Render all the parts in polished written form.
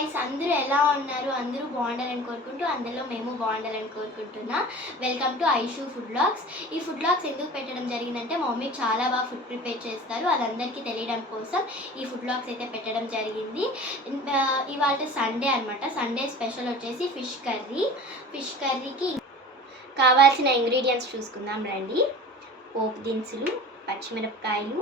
Guys, అందరూ ఎలా ఉన్నారు? అందరూ బాగుండాలని కోరుకుంటూ అందులో మేము బాగుండాలని కోరుకుంటున్నా. Welcome to Aishu food vlogs. ఈ ఫుడ్ వ్లాగ్స్ ఎందుకు పెట్టడం జరిగిందంటే మా మమ్మీ చాలా బాగా ఫుడ్ ప్రిపేర్ చేస్తారు, అది అందరికీ తెలియడం కోసం ఈ ఫుడ్ వ్లాగ్స్ అయితే పెట్టడం జరిగింది. ఇవాళ సండే అనమాట. సండే స్పెషల్ వచ్చేసి ఫిష్ కర్రీకి కావాల్సిన ఇంగ్రీడియంట్స్ చూసుకుందాం రండి. పోపు దినుసులు, పచ్చిమిరపకాయలు,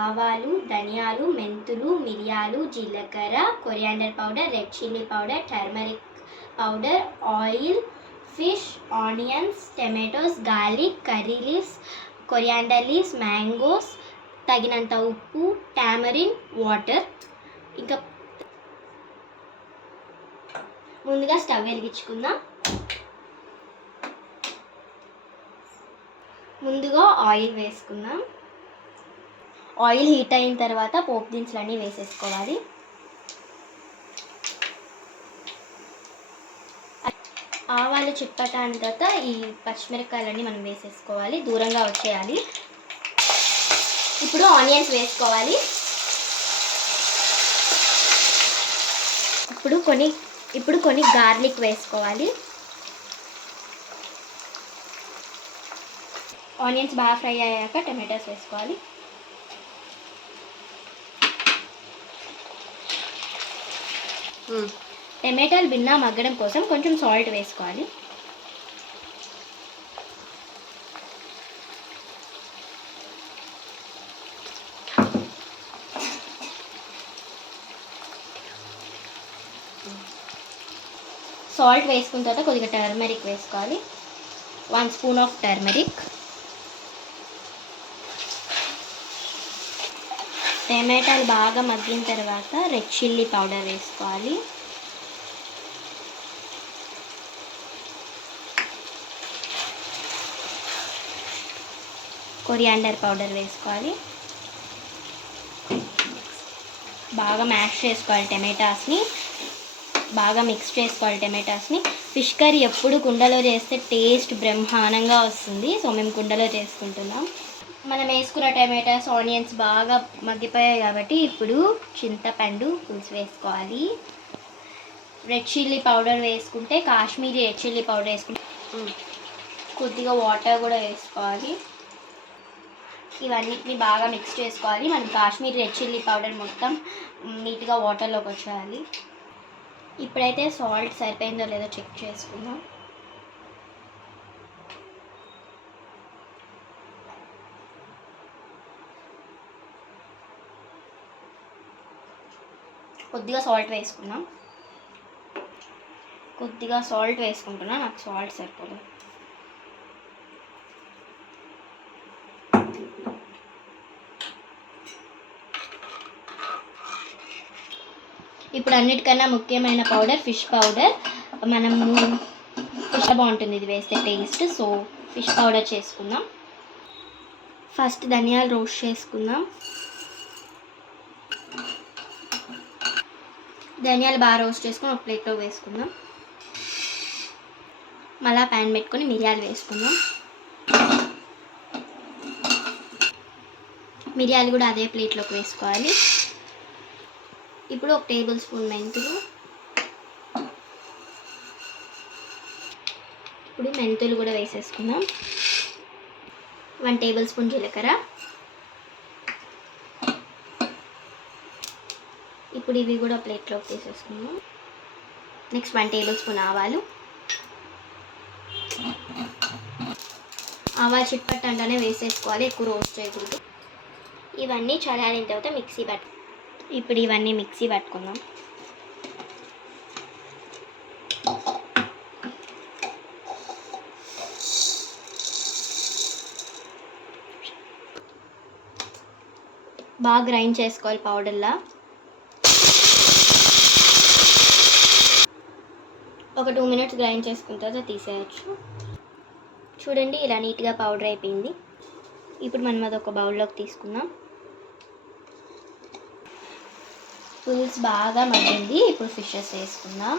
ఆవాలు, ధనియాలు, మెంతులు, మిరియాలు, జీలకర్ర, coriander powder, red chilli powder, turmeric powder, oil, fish, onions, tomatoes, garlic, curry leaves, coriander leaves, mangoes, తగినంత ఉప్పు, టామరిన్, వాటర్. ఇంకా ముందుగా స్టవ్ వెలిగించుకుందాం. ముందుగా ఆయిల్ వేసుకుందాం. ఆయిల్ హీట్ అయిన తర్వాత పోపు దినుసులన్నీ వేసేసుకోవాలి. ఆవాలు చిప్పటాని తర్వాత ఈ పచ్చిమిరపకాయలన్నీ మనం వేసేసుకోవాలి, దూరంగా వచ్చేయాలి. ఇప్పుడు ఆనియన్స్ వేసుకోవాలి. ఇప్పుడు కొన్ని గార్లిక్ వేసుకోవాలి. ఆనియన్స్ బాగా ఫ్రై అయ్యాక టమాటోస్ వేసుకోవాలి. టమాటాలు భిన్నా మగ్గడం కోసం కొంచెం సాల్ట్ వేసుకోవాలి. సాల్ట్ వేసుకున్న తర్వాత కొద్దిగా టర్మరిక్ వేసుకోవాలి. 1 స్పూన్ ఆఫ్ టర్మరిక్. టమాటాలు బాగా మగ్గిన తర్వాత రెడ్ చిల్లీ పౌడర్ వేసుకోవాలి. కొరియాండర్ పౌడర్ వేసుకోవాలి. బాగా మ్యాష్ చేసుకోవాలి. టమాటాస్ని బాగా మిక్స్ చేసుకోవాలి. టమాటాస్ని ఫిష్ కర్రీ ఎప్పుడు కుండలో చేస్తే టేస్ట్ బ్రహ్మాండంగా వస్తుంది. సో మేము కుండలో చేసుకుంటున్నాం. మనం వేసుకున్న టమాటాస్, ఆనియన్స్ బాగా మగ్గిపోయాయి కాబట్టి ఇప్పుడు చింతపండు పులుసు వేసుకోవాలి. రెడ్ చిల్లీ పౌడర్ వేసుకుంటే కాశ్మీరీ రెడ్ చిల్లీ పౌడర్ వేసుకుంటే కొద్దిగా వాటర్ కూడా వేసుకోవాలి. ఇవన్నిటిని బాగా మిక్స్ చేసుకోవాలి. మనం కాశ్మీరీ రెడ్ చిల్లీ పౌడర్ మొత్తం నీట్గా వాటర్లోకి వచ్చేయాలి. ఇప్పుడైతే సాల్ట్ సరిపోయిందో లేదో చెక్ చేసుకుందాం. కొద్దిగా సాల్ట్ వేసుకుంటున్నా. నాకు సాల్ట్ సరిపోలేదు. ఇప్పుడు అన్నిటికన్నా ముఖ్యమైన పౌడర్ ఫిష్ పౌడర్. మనము ఫిష్ బాగుంటుంది ఇది వేస్తే టేస్ట్. సో ఫిష్ పౌడర్ చేసుకుందాం. ఫస్ట్ ధనియాలు రోస్ట్ చేసుకుందాం. ధనియాలు బాగా రోస్ట్ చేసుకొని ఒక ప్లేట్లో వేసుకుందాం. మళ్ళీ ప్యాన్ పెట్టుకొని మిరియాలు వేసుకుందాం. మిరియాలు కూడా అదే ప్లేట్లోకి వేసుకోవాలి. ఇప్పుడు 1 టేబుల్ స్పూన్ మెంతులు. ఇప్పుడు మెంతులు కూడా వేసేసుకుందాం. 1 టేబుల్ స్పూన్ జీలకర్ర. ఇప్పుడు ఇవి కూడా ప్లేట్లోకి వేసేసుకుందాం. నెక్స్ట్ 1 టేబుల్ స్పూన్ ఆవాలు. ఆవాలు చిట్పట్టంగానే వేసేసుకోవాలి, ఎక్కువ రోస్ట్ చేయకూడదు. ఇవన్నీ చల్లారిన తర్వాత ఇప్పుడు ఇవన్నీ మిక్సీ పట్టుకుందాం. బాగా గ్రైండ్ చేసుకోవాలి పౌడర్లా. ఒక 2 మినిట్స్ గ్రైండ్ చేసుకున్న తర్వాత తీసేయచ్చు. చూడండి, ఇలా నీట్గా పౌడర్ అయిపోయింది. ఇప్పుడు మనం అది ఒక బౌల్లోకి తీసుకుందాం. పులుసు బాగా మగ్గింది. ఇప్పుడు ఫిషెస్ వేసుకుందాం.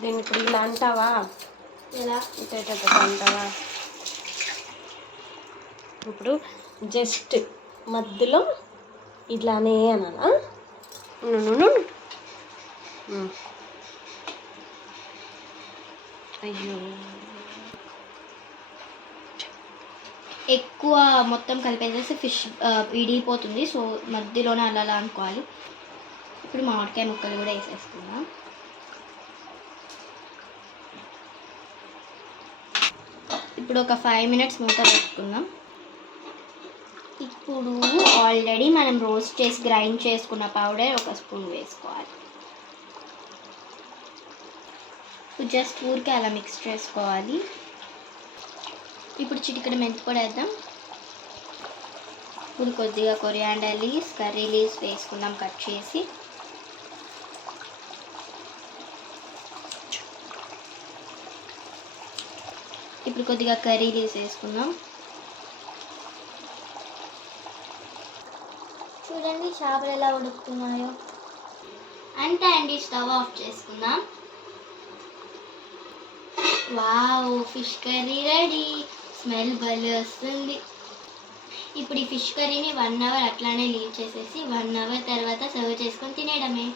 దీన్ని ఇప్పుడు ఇలా అంటావా? ఎలా ఇటు అంటావా? ఇప్పుడు జస్ట్ మధ్యలో ఇట్లానే అనాలా? అయ్యో, ఎక్కువ మొత్తం కలిపేసేసి ఫిష్ విడిపోతుంది. సో మధ్యలోనే అలా అనుకోవాలి. ఇప్పుడు మామిడికాయ ముక్కలు కూడా వేసేసుకుందాం. ఇప్పుడు ఒక 5 మినిట్స్ మూత పెట్టుకుందాం. ఇప్పుడు ఆల్రెడీ మనం రోస్ట్ చేసి గ్రైండ్ చేసుకున్న పౌడర్ ఒక స్పూన్ వేసుకోవాలి. జస్ట్ ఊరికే అలా మిక్స్ చేసుకోవాలి. ఇప్పుడు చిటికెడు మెంతిపొడి వేద్దాం. ఇప్పుడు కొద్దిగా కొరియాండర్ లీవ్స్, కర్రీ లీవ్స్ వేసుకుందాం కట్ చేసి. ఇప్పుడు కొద్దిగా కర్రీ లీవ్స్ వేసుకుందాం. చూడండి చేపలు ఎలా ఉడుకుతున్నాయో. అంతే అండి, స్టవ్ ఆఫ్ చేసుకుందాం. Wow, fish curry ready. Smell భలే వస్తుంది. ఇప్పుడు ఈ ఫిష్ కర్రీని 1 అవర్ అట్లానే లీవ్ చేసేసి 1 అవర్ తర్వాత సర్వ్ చేసుకొని తినేయడమే.